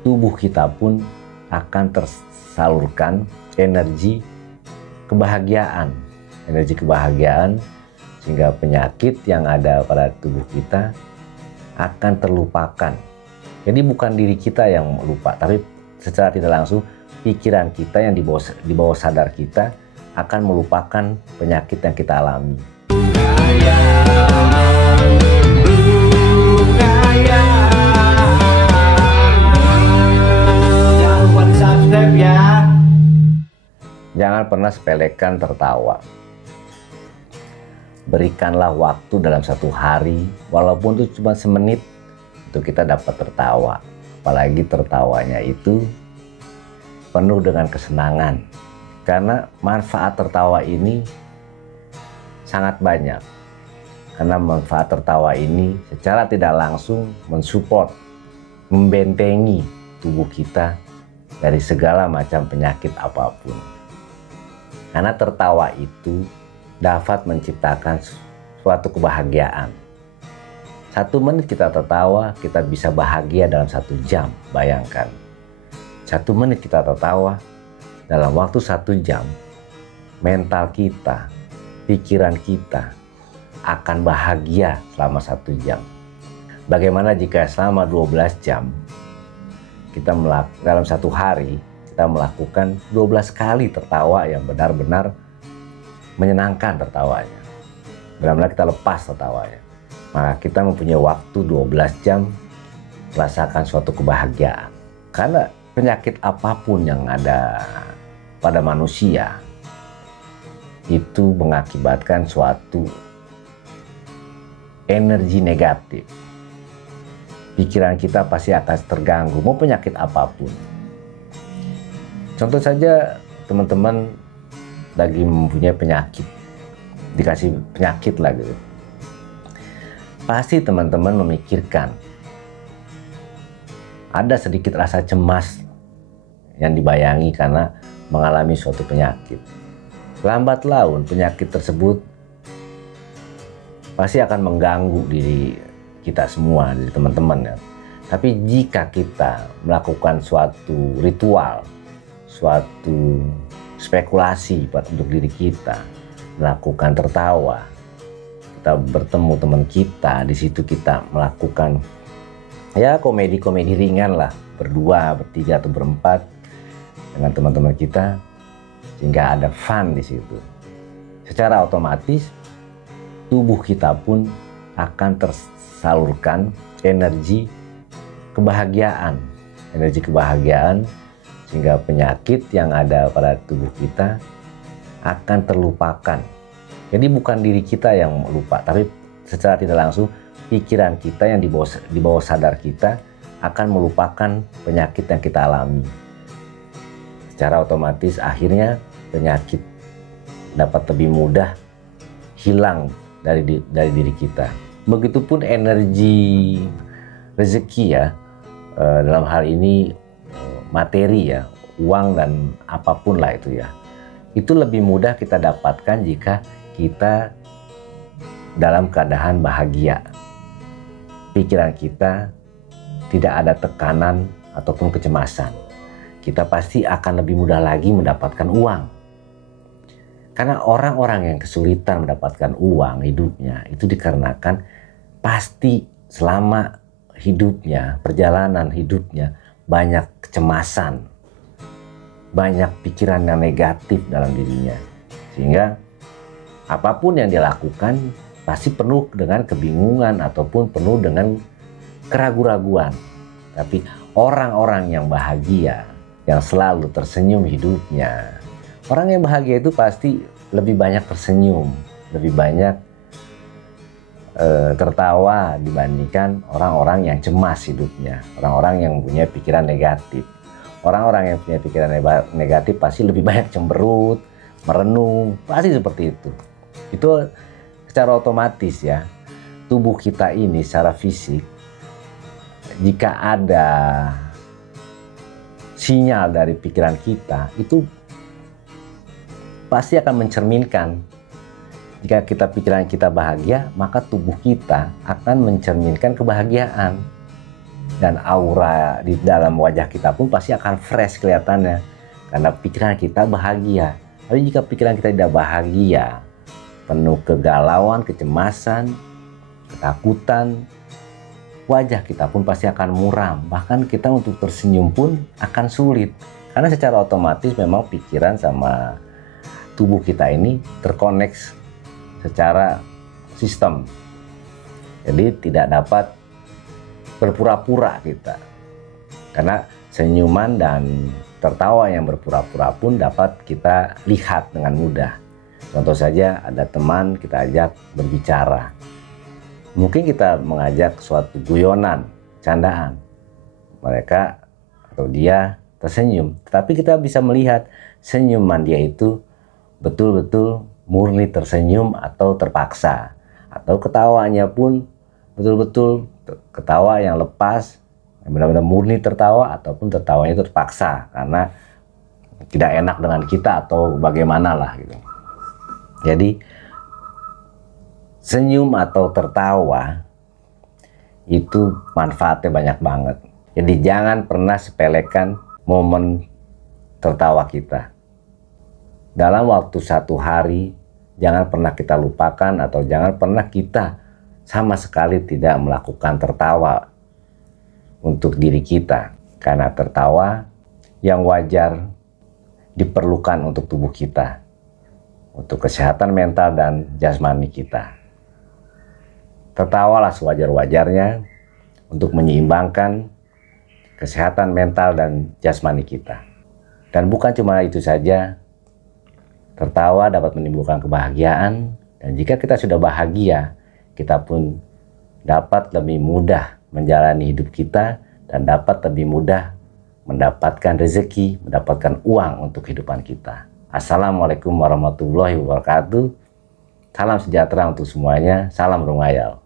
tubuh kita pun akan tersalurkan energi kebahagiaan. Energi kebahagiaan sehingga penyakit yang ada pada tubuh kita akan terlupakan. Jadi bukan diri kita yang lupa, tapi secara tidak langsung pikiran kita yang di bawah sadar kita akan melupakan penyakit yang kita alami. Jangan lupa di subscribe ya. Jangan pernah sepelekan tertawa. Berikanlah waktu dalam satu hari, walaupun itu cuma semenit, untuk kita dapat tertawa. Apalagi tertawanya itu penuh dengan kesenangan. Karena manfaat tertawa ini sangat banyak. Karena manfaat tertawa ini secara tidak langsung mensupport, membentengi tubuh kita dari segala macam penyakit apapun. Karena tertawa itu dapat menciptakan suatu kebahagiaan. 1 menit kita tertawa, kita bisa bahagia dalam 1 jam. Bayangkan, 1 menit kita tertawa, dalam waktu 1 jam, mental kita, pikiran kita akan bahagia selama 1 jam. Bagaimana jika selama 12 jam, kita dalam 1 hari, kita melakukan 12 kali tertawa yang benar-benar menyenangkan tertawanya. Benar-benar kita lepas tertawanya. Maka kita mempunyai waktu 12 jam merasakan suatu kebahagiaan. Karena penyakit apapun yang ada pada manusia itu mengakibatkan suatu energi negatif. Pikiran kita pasti akan terganggu, mau penyakit apapun. Contoh saja teman-teman lagi mempunyai penyakit, dikasih penyakit lah gitu. Pasti teman-teman memikirkan, ada sedikit rasa cemas yang dibayangi karena mengalami suatu penyakit. Lambat laun penyakit tersebut pasti akan mengganggu diri kita semua, diri teman-teman ya. Tapi jika kita melakukan suatu ritual, suatu spekulasi untuk diri kita, melakukan tertawa, kita bertemu teman kita, di situ kita melakukan ya komedi-komedi ringan lah, berdua, bertiga atau berempat dengan teman-teman kita, sehingga ada fun di situ. Secara otomatis tubuh kita pun akan tersalurkan energi kebahagiaan, sehingga penyakit yang ada pada tubuh kita akan terlupakan. Jadi bukan diri kita yang lupa, tapi secara tidak langsung pikiran kita yang di bawah sadar kita akan melupakan penyakit yang kita alami. Secara otomatis akhirnya penyakit dapat lebih mudah hilang dari diri kita. Begitupun energi rezeki ya, dalam hal ini materi ya, uang dan apapun lah itu ya. Itu lebih mudah kita dapatkan jika kita dalam keadaan bahagia. Pikiran kita tidak ada tekanan ataupun kecemasan. Kita pasti akan lebih mudah lagi mendapatkan uang. Karena orang-orang yang kesulitan mendapatkan uang hidupnya itu dikarenakan pasti selama hidupnya, perjalanan hidupnya banyak kecemasan, banyak pikiran yang negatif dalam dirinya. Sehingga apapun yang dia lakukan pasti penuh dengan kebingungan ataupun penuh dengan keraguan-raguan. Tapi orang-orang yang bahagia, yang selalu tersenyum hidupnya, orang yang bahagia itu pasti lebih banyak tersenyum, lebih banyak tertawa dibandingkan orang-orang yang cemas hidupnya, orang-orang yang punya pikiran negatif. Orang-orang yang punya pikiran negatif pasti lebih banyak cemberut, merenung, pasti seperti itu. Itu secara otomatis ya, tubuh kita ini secara fisik, jika ada sinyal dari pikiran kita, itu pasti akan mencerminkan. Jika pikiran kita bahagia, maka tubuh kita akan mencerminkan kebahagiaan. dan aura di dalam wajah kita pun pasti akan fresh kelihatannya, karena pikiran kita bahagia. Tapi jika pikiran kita tidak bahagia, penuh kegalauan, kecemasan, ketakutan, wajah kita pun pasti akan muram. Bahkan kita untuk tersenyum pun akan sulit, karena secara otomatis memang pikiran sama tubuh kita ini terkoneksi secara sistem. Jadi tidak dapat berpura-pura kita, karena senyuman dan tertawa yang berpura-pura pun dapat kita lihat dengan mudah. Contoh saja, ada teman kita ajak berbicara, mungkin kita mengajak suatu guyonan, candaan, mereka atau dia tersenyum, tetapi kita bisa melihat senyuman dia itu betul-betul murni tersenyum atau terpaksa, atau ketawanya pun betul-betul ketawa yang lepas, yang benar-benar murni tertawa, ataupun tertawanya itu terpaksa karena tidak enak dengan kita atau bagaimana lah gitu. Jadi senyum atau tertawa itu manfaatnya banyak banget. Jadi jangan pernah sepelekan momen tertawa kita. Dalam waktu satu hari, jangan pernah kita lupakan atau jangan pernah kita sama sekali tidak melakukan tertawa untuk diri kita. Karena tertawa yang wajar diperlukan untuk tubuh kita, untuk kesehatan mental dan jasmani kita. Tertawalah sewajar-wajarnya untuk menyeimbangkan kesehatan mental dan jasmani kita. Dan bukan cuma itu saja, tertawa dapat menimbulkan kebahagiaan, dan jika kita sudah bahagia, kita pun dapat lebih mudah menjalani hidup kita dan dapat lebih mudah mendapatkan rezeki, mendapatkan uang untuk kehidupan kita. Assalamualaikum warahmatullahi wabarakatuh. Salam sejahtera untuk semuanya. Salam Rungayal.